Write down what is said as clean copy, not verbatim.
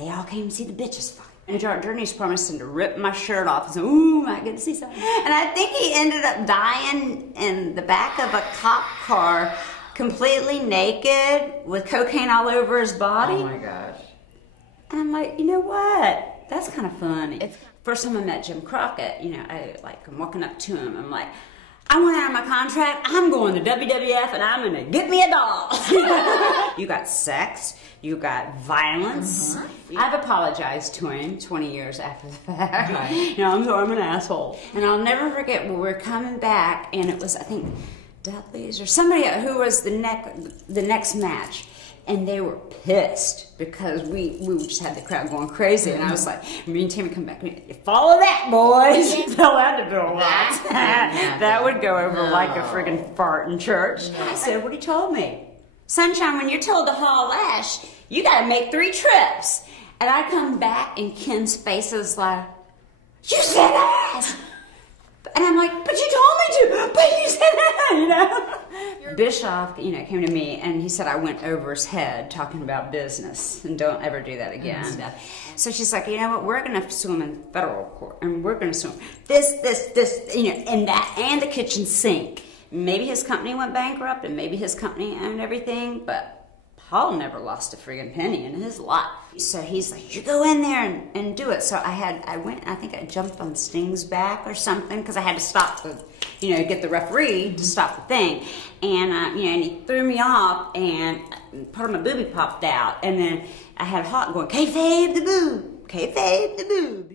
they all came to see the bitches fight. And Journey's promising to rip my shirt off and say, ooh, I get to see something. And I think he ended up dying in the back of a cop car, completely naked, with cocaine all over his body. Oh my gosh. And I'm like, you know what? That's kind of funny. First time I met Jim Crockett, you know, I'm walking up to him, I'm like, I want out of my contract, I'm going to WWF and I'm gonna get me a doll. You got sex, you got violence. I've apologized to him 20 years after that. Right. You know, I'm sorry, I'm an asshole. And I'll never forget when we were coming back, and it was, I think, Dudley's or somebody who was the next match. And they were pissed because we just had the crowd going crazy. And I was like, me and Tammy come back, follow that, boys. They'll have to do a lot. That would go over like a friggin' fart in church. I said, what he told me? Sunshine, when you're told to haul ass, you gotta make 3 trips. And I come back and Ken's face is like, you said ass. And I'm like, but you told me to, but you said that, you know? Bischoff, you know, came to me and he said I went over his head talking about business and don't ever do that again. So she's like, you know what, we're gonna sue him in federal court and we're gonna sue him. This, you know, and that, and the kitchen sink. Maybe his company went bankrupt and maybe his company owned everything, but Paul never lost a friggin' penny in his life. So he's like, you go in there and do it. So I went, I think I jumped on Sting's back or something because I had to stop the, you know, get the referee to stop the thing. And, you know, and he threw me off and part of my boobie popped out. And then I had Hawk going, kayfabe the boob, kayfabe the boob.